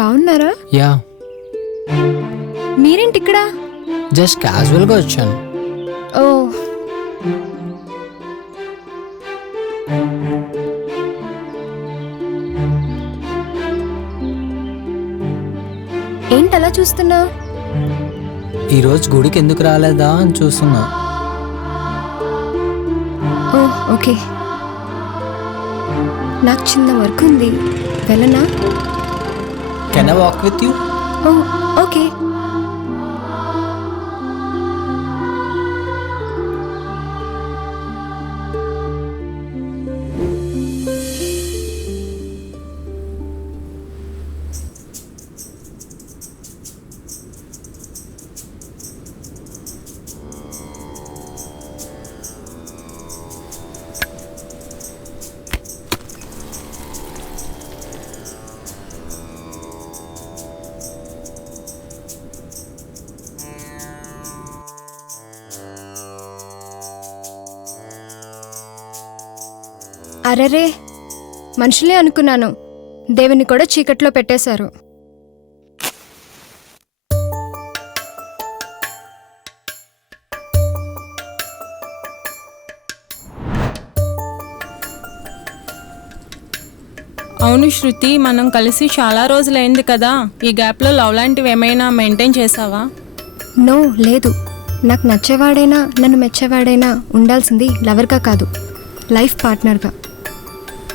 బాగున్నారా? యా. మీరేంటి ఇక్కడ? జస్ట్ క్యాజువల్గా వచ్చాను. ఓ, ఏంటలా చూస్తున్నావు? ఈరోజు గుడికి ఎందుకు రాలేదా అని చూస్తున్నా. ఓ ఓకే, నాకు చిన్న వర్క్ ఉంది, వెళ్ళనా? Can I walk with you? Oh okay. అరెరే, మనుషులే అనుకున్నాను, దేవుని కూడా చీకట్లో పెట్టేశారు. అవును శృతి, మనం కలిసి చాలా రోజులైంది కదా. ఈ గ్యాప్లో లవ్ లాంటివి ఏమైనా మెయింటైన్ చేసావా? నో, లేదు. నాకు నచ్చేవాడైనా నన్ను మెచ్చేవాడైనా ఉండాల్సింది లవర్గా కాదు, లైఫ్ పార్ట్నర్గా.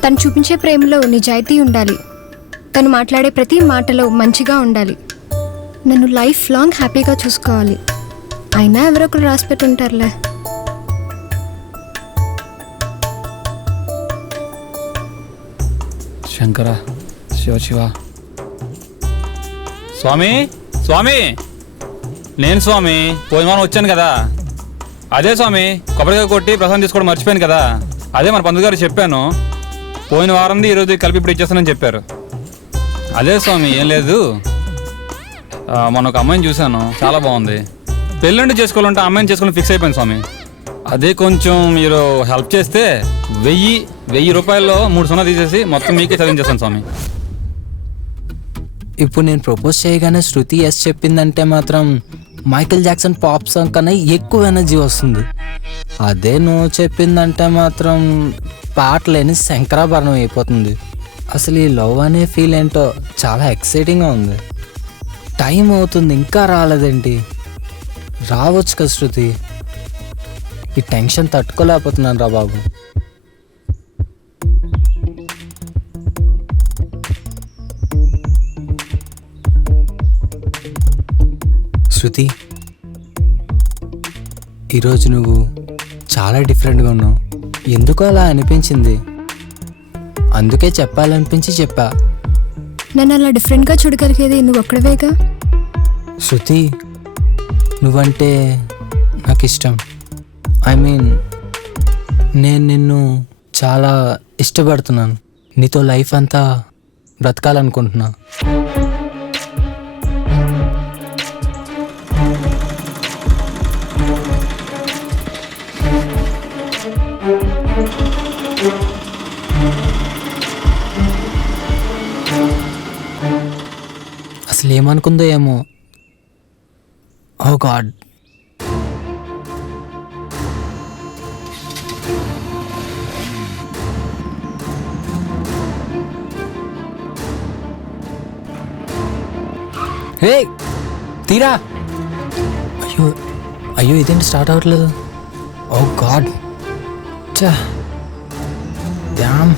తను చూపించే ప్రేమలో నిజాయితీ ఉండాలి, తను మాట్లాడే ప్రతి మాటలో మంచిగా ఉండాలి, నన్ను లైఫ్ లాంగ్ హ్యాపీగా చూసుకోవాలి. అయినా ఎవరొకరు రాసి పెట్టుంటారులే. శంకర శివ శివ. స్వామి స్వామి, నేను స్వామి పోయిన వారం వచ్చాను కదా, అదే స్వామి కొబ్బరికాయ కొట్టి ప్రసాదం తీసుకోవడం మర్చిపోయాను కదా, అదే మన పంతులు గారు చెప్పాను. పోయిన వారంది ఈరోజు కలిపి ఇప్పుడు ఇచ్చేస్తానని చెప్పారు. అదే స్వామి, ఏం లేదు, మొన్న ఒక అమ్మాయిని చూశాను, చాలా బాగుంది. పెళ్ళంటే చేసుకోవాలంటే అమ్మాయిని చేసుకోవాలని ఫిక్స్ అయిపోయింది స్వామి. అదే కొంచెం మీరు హెల్ప్ చేస్తే 1000 రూపాయల్లో 3 సున్నా తీసేసి మొత్తం మీకే చదివించేస్తాను స్వామి. ఇప్పుడు నేను ప్రపోజ్ చేయగానే శృతి ఎస్ చెప్పిందంటే మాత్రం మైకేల్ జాక్సన్ పాప్ సాంగ్ కన్నా ఎక్కువ ఎనర్జీ వస్తుంది. అదే నువ్వు చెప్పిందంటే మాత్రం పాట లేని శంకరాభరణం అయిపోతుంది. అసలు ఈ లవ్ అనే ఫీల్ ఏంటో చాలా ఎక్సైటింగ్గా ఉంది. టైం అవుతుంది, ఇంకా రాలేదేంటి? రావచ్చు కదా శృతి, ఈ టెన్షన్ తట్టుకోలేకపోతున్నాను రా బాబు. శృతి, ఈరోజు నువ్వు చాలా డిఫరెంట్గా ఉన్నావు. ఎందుకు అలా అనిపించింది, అందుకే చెప్పాలనిపించి చెప్పా. నన్ను అలా డిఫరెంట్గా చూడగలిగేది నువ్వు ఒక్కడవేగా. శృతి, నువ్వంటే నాకు ఇష్టం. ఐ మీన్, నేను నిన్ను చాలా ఇష్టపడుతున్నాను. నీతో లైఫ్ అంతా బ్రతకాలనుకుంటున్నా. అసలు ఏమనుకుందో ఏమో. ఓ గాడ్. హే తీరా. అయ్యో అయ్యో, ఇదేంటి స్టార్ట్ అవ్వట్లేదు? ఓ గాడ్. డ్యామ్,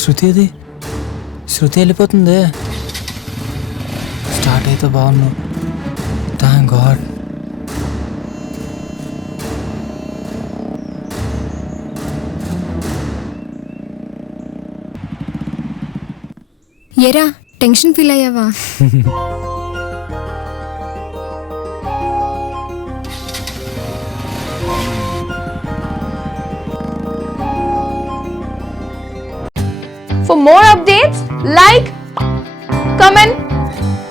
శృతి వెళ్ళిపోతుంది. స్టార్ట్ అయితే బాగున్నావు. Thank God. ఏరా, టెన్షన్ ఫీల్ అయ్యావా? For more updates, like, comment,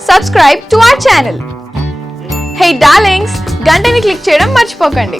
subscribe to our channel. Hey darlings, గంటని click చేయడం మర్చిపోకండి.